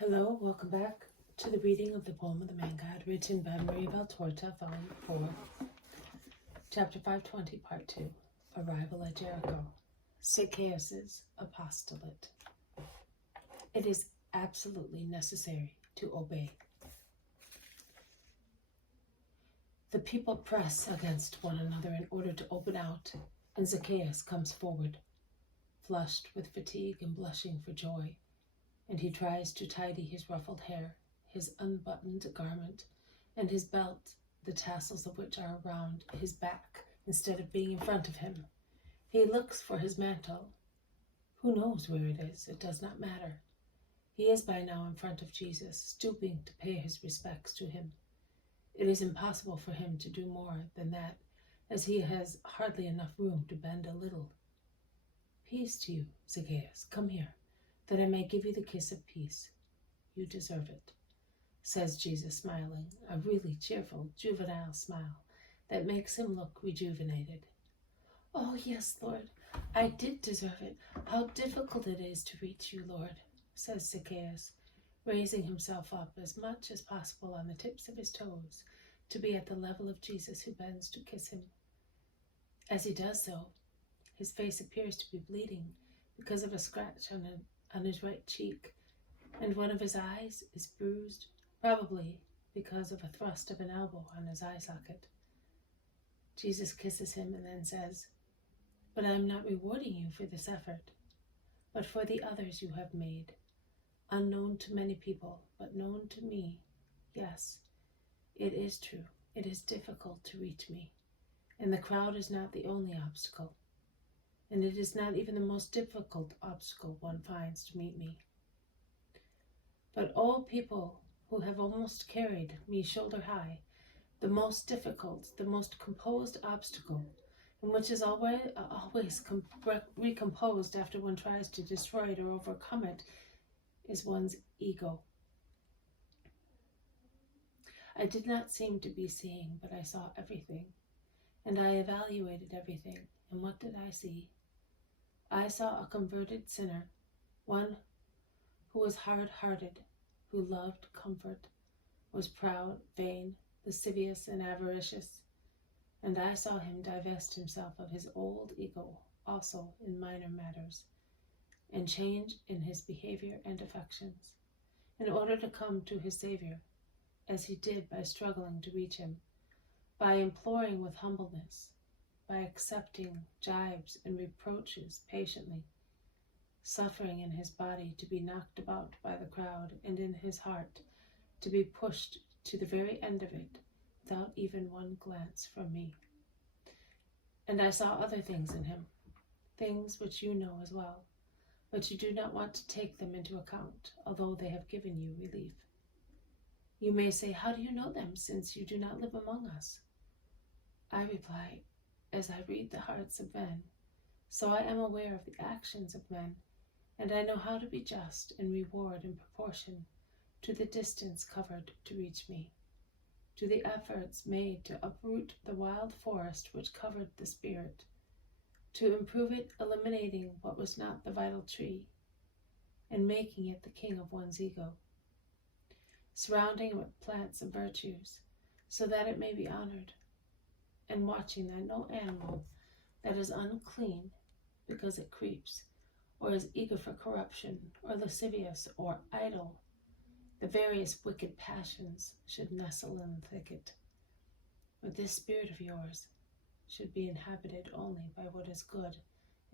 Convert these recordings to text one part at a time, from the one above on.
Hello, welcome back to the reading of the poem of the Man God, written by Maria Valtorta, Volume 4, Chapter 520, Part 2, Arrival at Jericho, Zacchaeus' Apostolate. It is absolutely necessary to obey. The people press against one another in order to open out, and Zacchaeus comes forward, flushed with fatigue and blushing for joy. And he tries to tidy his ruffled hair, his unbuttoned garment, and his belt, the tassels of which are around his back instead of being in front of him. He looks for his mantle. Who knows where it is? It does not matter. He is by now in front of Jesus, stooping to pay his respects to him. It is impossible for him to do more than that, as he has hardly enough room to bend a little. Peace to you, Zacchaeus. Come here, that I may give you the kiss of peace. You deserve it, says Jesus, smiling, a really cheerful, juvenile smile that makes him look rejuvenated. Oh, yes, Lord, I did deserve it. How difficult it is to reach you, Lord, says Zacchaeus, raising himself up as much as possible on the tips of his toes to be at the level of Jesus, who bends to kiss him. As he does so, his face appears to be bleeding because of a scratch on his right cheek, and one of his eyes is bruised, probably because of a thrust of an elbow on his eye socket. Jesus kisses him and then says, "But I am not rewarding you for this effort, but for the others you have made, unknown to many people, but known to me. Yes, it is true. It is difficult to reach me, and the crowd is not the only obstacle. And it is not even the most difficult obstacle one finds to meet me. But all people who have almost carried me shoulder high, the most difficult, the most composed obstacle, and which is always recomposed after one tries to destroy it or overcome it, is one's ego. I did not seem to be seeing, but I saw everything, and I evaluated everything, and what did I see? I saw a converted sinner, one who was hard-hearted, who loved comfort, was proud, vain, lascivious, and avaricious, and I saw him divest himself of his old ego also in minor matters, and change in his behavior and affections, in order to come to his Savior, as he did by struggling to reach him, by imploring with humbleness, by accepting jibes and reproaches patiently, suffering in his body to be knocked about by the crowd, and in his heart to be pushed to the very end of it without even one glance from me. And I saw other things in him, things which you know as well, but you do not want to take them into account, although they have given you relief. You may say, "How do you know them, since you do not live among us?" I reply, as I read the hearts of men, so I am aware of the actions of men, and I know how to be just and reward in proportion to the distance covered to reach me, to the efforts made to uproot the wild forest which covered the spirit, to improve it, eliminating what was not the vital tree, and making it the king of one's ego, surrounding it with plants of virtues, so that it may be honored, and watching that no animal that is unclean because it creeps, or is eager for corruption, or lascivious, or idle, the various wicked passions, should nestle in the thicket. But this spirit of yours should be inhabited only by what is good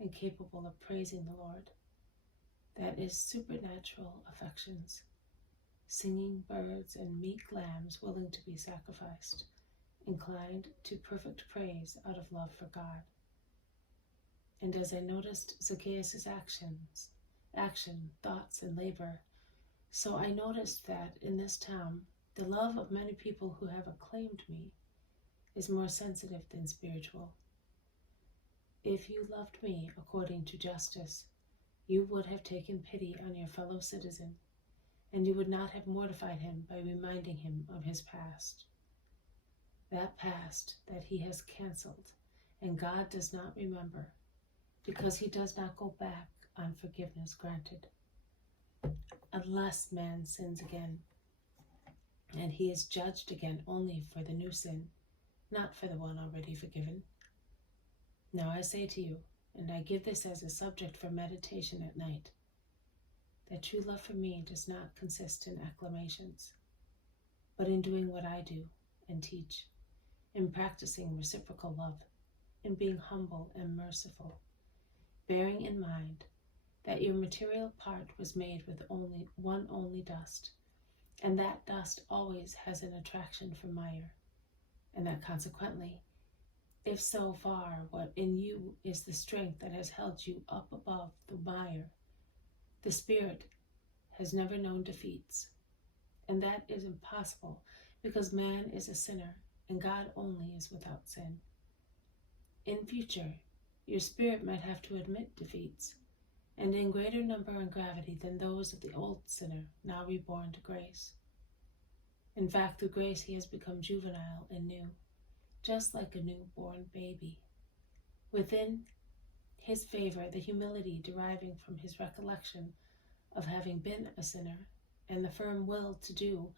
and capable of praising the Lord. That is supernatural affections, singing birds and meek lambs willing to be sacrificed, inclined to perfect praise out of love for God. And as I noticed Zacchaeus' action, thoughts, and labor, so I noticed that in this town, the love of many people who have acclaimed me is more sensitive than spiritual. If you loved me according to justice, you would have taken pity on your fellow citizen, and you would not have mortified him by reminding him of his past. That past that he has canceled, and God does not remember, because he does not go back on forgiveness granted. unless man sins again. And he is judged again only for the new sin, not for the one already forgiven. Now I say to you, and I give this as a subject for meditation at night, that true love for me does not consist in acclamations, but in doing what I do and teach, in practicing reciprocal love, in being humble and merciful, bearing in mind that your material part was made with only dust, and that dust always has an attraction for mire, and that consequently, if so far what in you is the strength that has held you up above the mire, the spirit has never known defeats, and that is impossible because man is a sinner and God only is without sin. In future, your spirit might have to admit defeats, and in greater number and gravity than those of the old sinner now reborn to grace. In fact, through grace he has become juvenile and new, just like a newborn baby. Within his favor, the humility deriving from his recollection of having been a sinner, and the firm will to do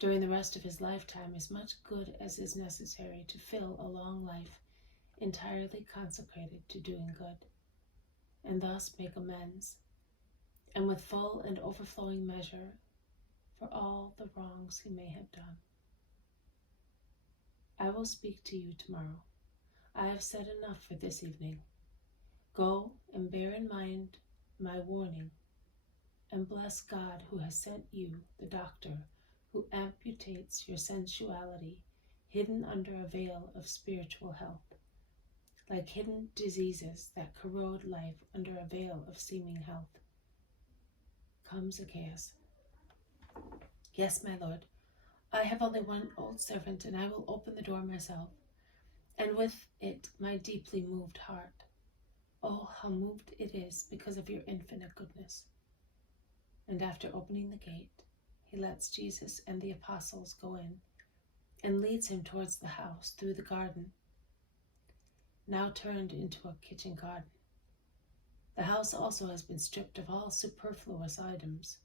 during the rest of his lifetime as much good as is necessary to fill a long life entirely consecrated to doing good, and thus make amends, and with full and overflowing measure, for all the wrongs he may have done. I will speak to you tomorrow. I have said enough for this evening. Go and bear in mind my warning, and bless God who has sent you, the doctor, who amputates your sensuality hidden under a veil of spiritual health, like hidden diseases that corrode life under a veil of seeming health. Come, Zacchaeus. Yes, my lord, I have only one old servant, and I will open the door myself, and with it my deeply moved heart. Oh, how moved it is because of your infinite goodness. And after opening the gate, he lets Jesus and the apostles go in, and leads him towards the house through the garden, now turned into a kitchen garden. The house also has been stripped of all superfluous items.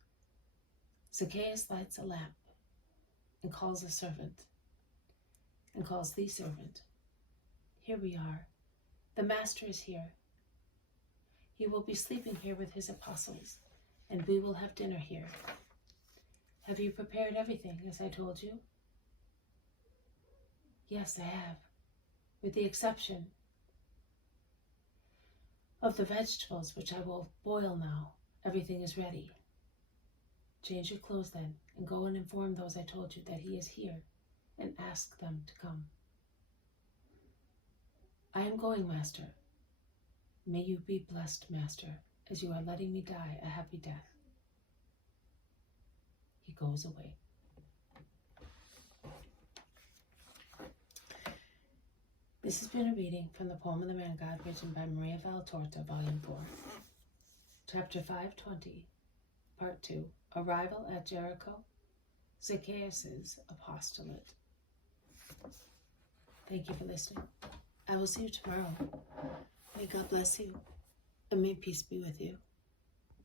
Zacchaeus lights a lamp, and calls the servant. Here we are. The Master is here. He will be sleeping here with his apostles, and we will have dinner here. Have you prepared everything as I told you? Yes, I have, with the exception of the vegetables, which I will boil now. Everything is ready. Change your clothes then, and go and inform those I told you that he is here, and ask them to come. I am going, Master. May you be blessed, Master, as you are letting me die a happy death. He goes away. This has been a reading from the poem of the Man God, written by Maria Valtorta, Volume 4, Chapter 520, Part 2, Arrival at Jericho, Zacchaeus' Apostolate. Thank you for listening. I will see you tomorrow. May God bless you, and may peace be with you.